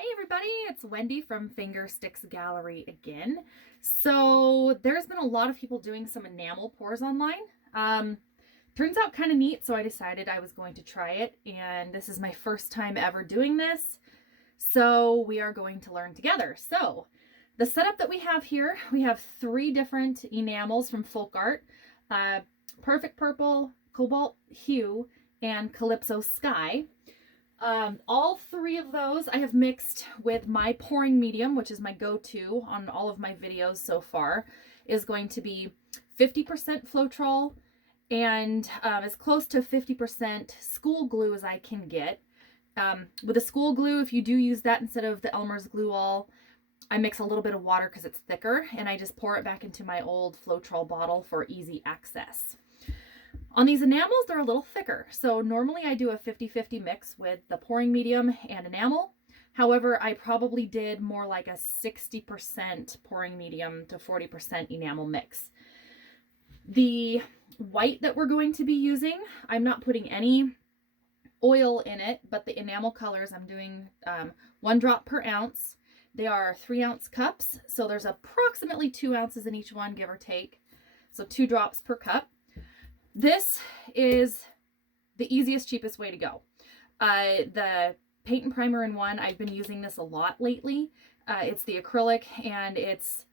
Hey everybody, it's Wendy from Finger Sticks Gallery again. So there's been a lot of people doing some enamel pours online. Turns out kind of neat, so I decided I was going to try it, and this is my first time ever doing this. So we are going to learn together. So the setup that we have here, we have 3 different enamels from Folk Art. Perfect Purple, Cobalt Hue, and Calypso Sky. All 3 of those I have mixed with my pouring medium, which is my go-to on all of my videos so far, is going to be 50% Floetrol and as close to 50% school glue as I can get. With the school glue, if you do use that instead of the Elmer's Glue All, I mix a little bit of water because it's thicker, and I just pour it back into my old Floetrol bottle for easy access. On these enamels, they're a little thicker, so normally I do a 50-50 mix with the pouring medium and enamel. However, I probably did more like a 60% pouring medium to 40% enamel mix. The white that we're going to be using, I'm not putting any oil in it, but the enamel colors, I'm doing 1 drop per ounce. They are 3-ounce cups, so there's approximately 2 ounces in each one, give or take. So 2 drops per cup. This is the easiest, cheapest way to go. The paint and primer in one, I've been using this a lot lately. It's the acrylic, and it's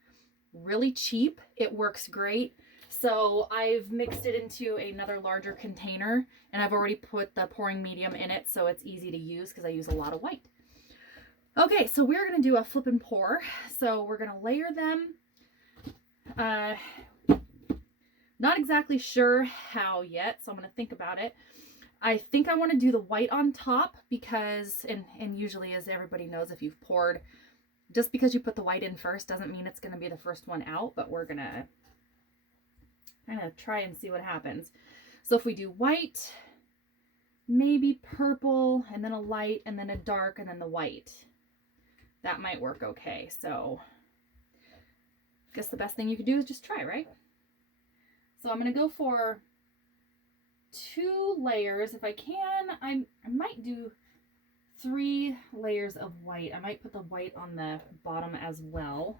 really cheap. It works great. So I've mixed it into another larger container, and I've already put the pouring medium in it, so it's easy to use because I use a lot of white. Okay, so we're going to do a flip and pour. So we're going to layer them. Not exactly sure how yet, so I'm going to think about it. I think I want to do the white on top because, and usually, as everybody knows, if you've poured, just because you put the white in first doesn't mean it's going to be the first one out, but we're going to kind of try and see what happens. So if we do white, maybe purple, and then a light, and then a dark, and then the white, that might work okay. So I guess the best thing you could do is just try, right? So I'm going to go for 2 layers. If I can, I might do 3 layers of white. I might put the white on the bottom as well.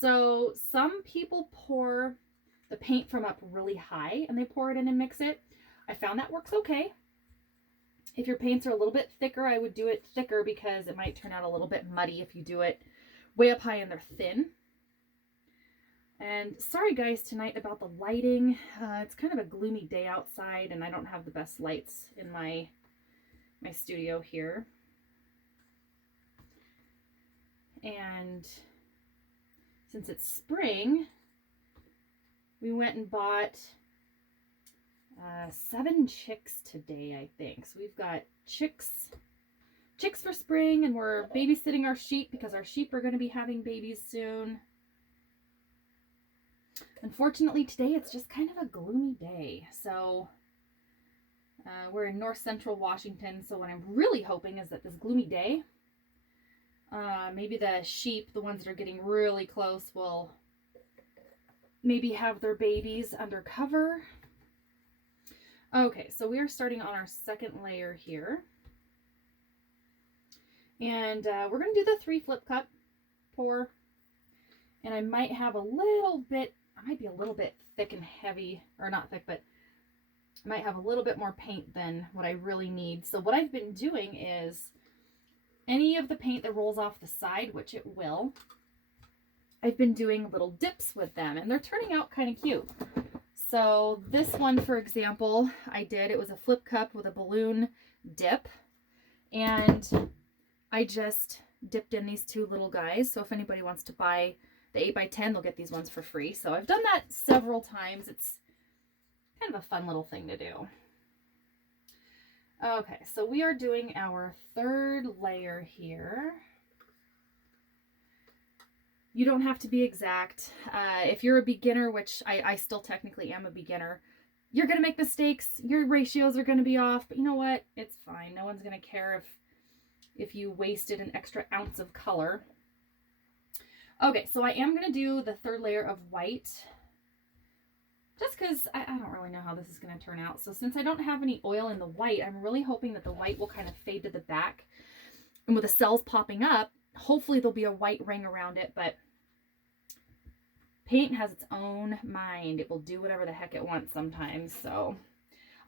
So some people pour the paint from up really high and they pour it in and mix it. I found that works okay. If your paints are a little bit thicker, I would do it thicker because it might turn out a little bit muddy if you do it way up high and they're thin. And sorry guys tonight about the lighting. It's kind of a gloomy day outside and I don't have the best lights in my studio here. And since it's spring, we went and bought 7 chicks today, I think. So we've got chicks for spring, and we're babysitting our sheep because our sheep are going to be having babies soon. Unfortunately, today it's just kind of a gloomy day. So we're in north central Washington. So what I'm really hoping is that this gloomy day, maybe the sheep, the ones that are getting really close, will maybe have their babies under cover. Okay, so we are starting on our second layer here. And we're going to do the 3 flip cup pour. And I might have a little bit, I might be a little bit thick and heavy, or not thick, but I might have a little bit more paint than what I really need. So what I've been doing is any of the paint that rolls off the side, which it will, I've been doing little dips with them, and they're turning out kind of cute. So this one, for example, it was a flip cup with a balloon dip, and I just dipped in these 2 little guys. So if anybody wants to buy the 8x10, they'll get these ones for free. So I've done that several times. It's kind of a fun little thing to do. Okay, so we are doing our 3rd layer here. You don't have to be exact. If you're a beginner, which I still technically am a beginner, you're going to make mistakes. Your ratios are going to be off, but you know what? It's fine. No one's going to care if you wasted an extra ounce of color. Okay, so I am going to do the 3rd layer of white just because I don't really know how this is going to turn out. So since I don't have any oil in the white, I'm really hoping that the white will kind of fade to the back. And with the cells popping up, hopefully there'll be a white ring around it, but paint has its own mind. It will do whatever the heck it wants sometimes. So,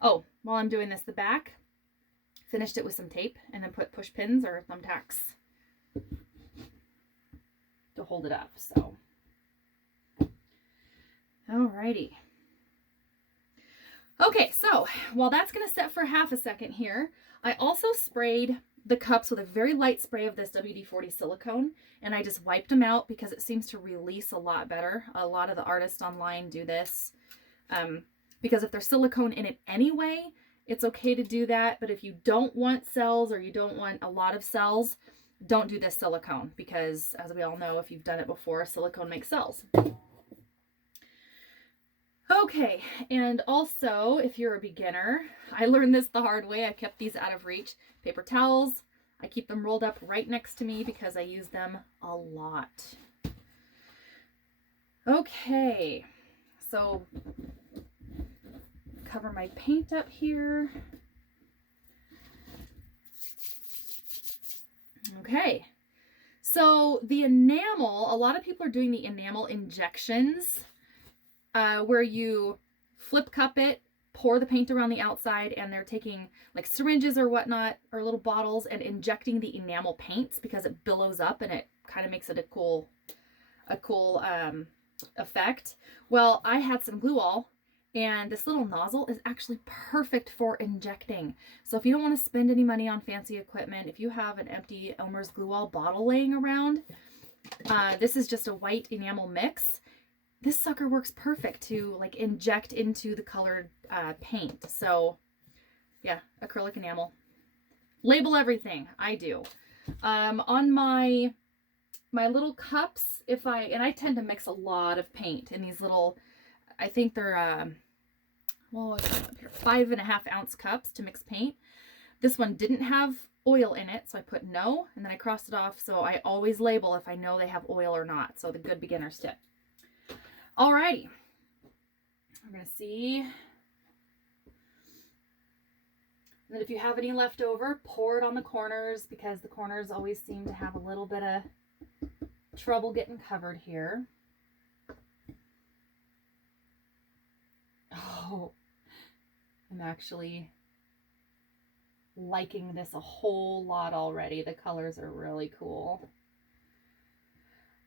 oh, while I'm doing this, the back, finished it with some tape and then put push pins or thumbtacks to hold it up. So, alrighty. Okay, so while that's going to set for half a second here, I also sprayed the cups with a very light spray of this WD-40 silicone, and I just wiped them out because it seems to release a lot better. A lot of the artists online do this because if there's silicone in it anyway, it's okay to do that. But if you don't want cells or you don't want a lot of cells, don't do this silicone because, as we all know, if you've done it before, silicone makes cells. Okay, and also, if you're a beginner, I learned this the hard way. I kept these out of reach. Paper towels, I keep them rolled up right next to me because I use them a lot. Okay, so cover my paint up here. Okay, so the enamel, a lot of people are doing the enamel injections where you flip cup it, pour the paint around the outside, and they're taking like syringes or whatnot or little bottles and injecting the enamel paints because it billows up and it kind of makes it a cool effect. Well, I had some glue all, and this little nozzle is actually perfect for injecting. So if you don't want to spend any money on fancy equipment, if you have an empty Elmer's glue all bottle laying around, this is just a white enamel mix. This sucker works perfect to like inject into the colored paint. So yeah, acrylic enamel. Label everything. I do. On my little cups, I tend to mix a lot of paint in these little, I think they're, well, what's up here? 5.5 ounce cups to mix paint. This one didn't have oil in it, so I put no, and then I crossed it off. So I always label if I know they have oil or not. So the good beginner's tip. Alrighty, we're going to see. And then if you have any left over, pour it on the corners because the corners always seem to have a little bit of trouble getting covered here. Oh, I'm actually liking this a whole lot already. The colors are really cool.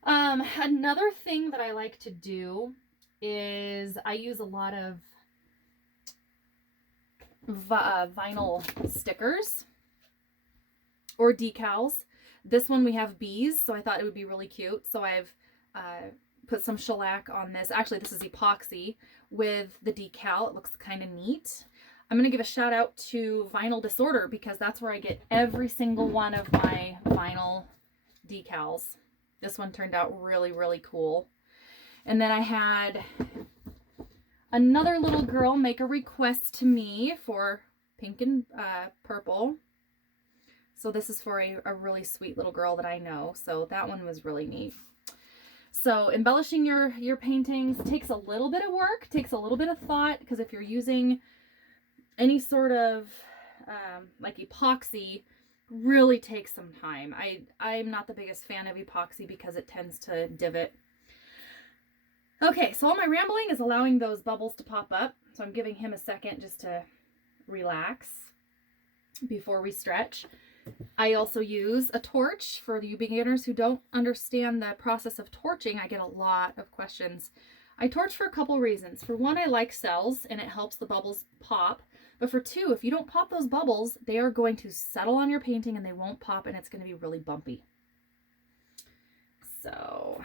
Another thing that I like to do is I use a lot of vinyl stickers or decals. This one we have bees, so I thought it would be really cute. So I've put some shellac on this. Actually, this is epoxy with the decal. It looks kind of neat. I'm going to give a shout out to Vinyl Disorder because that's where I get every single one of my vinyl decals. This one turned out really, really cool. And then I had another little girl make a request to me for pink and purple. So this is for a really sweet little girl that I know. So that one was really neat. So embellishing your paintings takes a little bit of work, takes a little bit of thought, because if you're using any sort of like epoxy, really takes some time. I'm not the biggest fan of epoxy because it tends to divot. Okay, so all my rambling is allowing those bubbles to pop up. So I'm giving him a second just to relax before we stretch. I also use a torch for you beginners who don't understand the process of torching. I get a lot of questions. I torch for a couple reasons. For one, I like cells and it helps the bubbles pop. But for two, if you don't pop those bubbles, they are going to settle on your painting and they won't pop and it's going to be really bumpy. So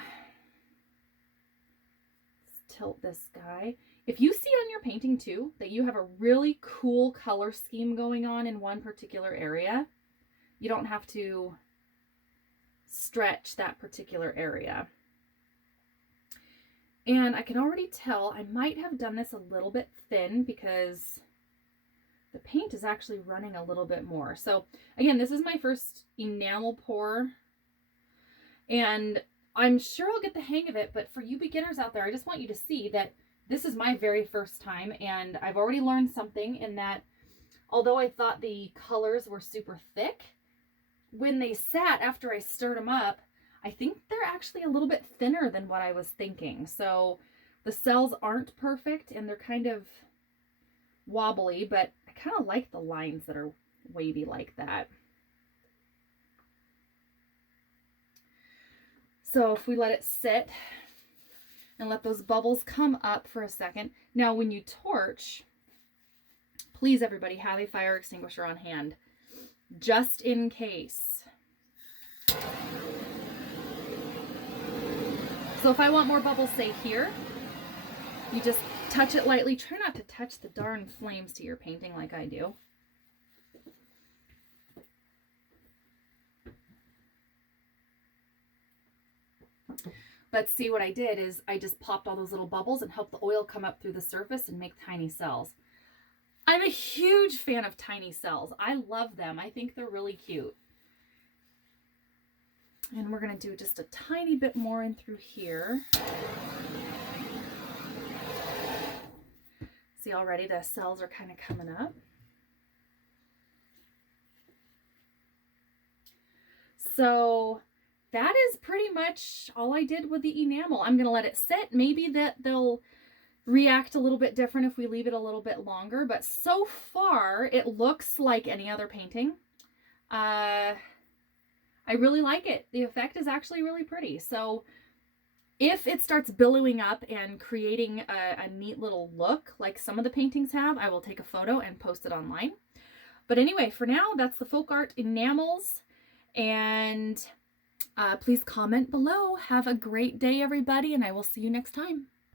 let's tilt this guy. If you see on your painting too that you have a really cool color scheme going on in one particular area, you don't have to stretch that particular area. And I can already tell I might have done this a little bit thin because the paint is actually running a little bit more. So again, this is my first enamel pour and I'm sure I'll get the hang of it, but for you beginners out there, I just want you to see that this is my very first time and I've already learned something in that although I thought the colors were super thick, when they sat after I stirred them up, I think they're actually a little bit thinner than what I was thinking. So the cells aren't perfect and they're kind of wobbly, but I kind of like the lines that are wavy like that. So if we let it sit and let those bubbles come up for a second. Now when you torch, please everybody have a fire extinguisher on hand, just in case. So if I want more bubbles, say here, you just touch it lightly. Try not to touch the darn flames to your painting like I do. But see, what I did is I just popped all those little bubbles and helped the oil come up through the surface and make tiny cells. I'm a huge fan of tiny cells. I love them. I think they're really cute. And we're going to do just a tiny bit more in through here. See, already the cells are kind of coming up. So that is pretty much all I did with the enamel. I'm going to let it sit. Maybe that they'll react a little bit different if we leave it a little bit longer, but so far it looks like any other painting. I really like it. The effect is actually really pretty. So if it starts billowing up and creating a neat little look like some of the paintings have, I will take a photo and post it online. But anyway, for now, that's the folk art enamels. And please comment below. Have a great day, everybody, and I will see you next time.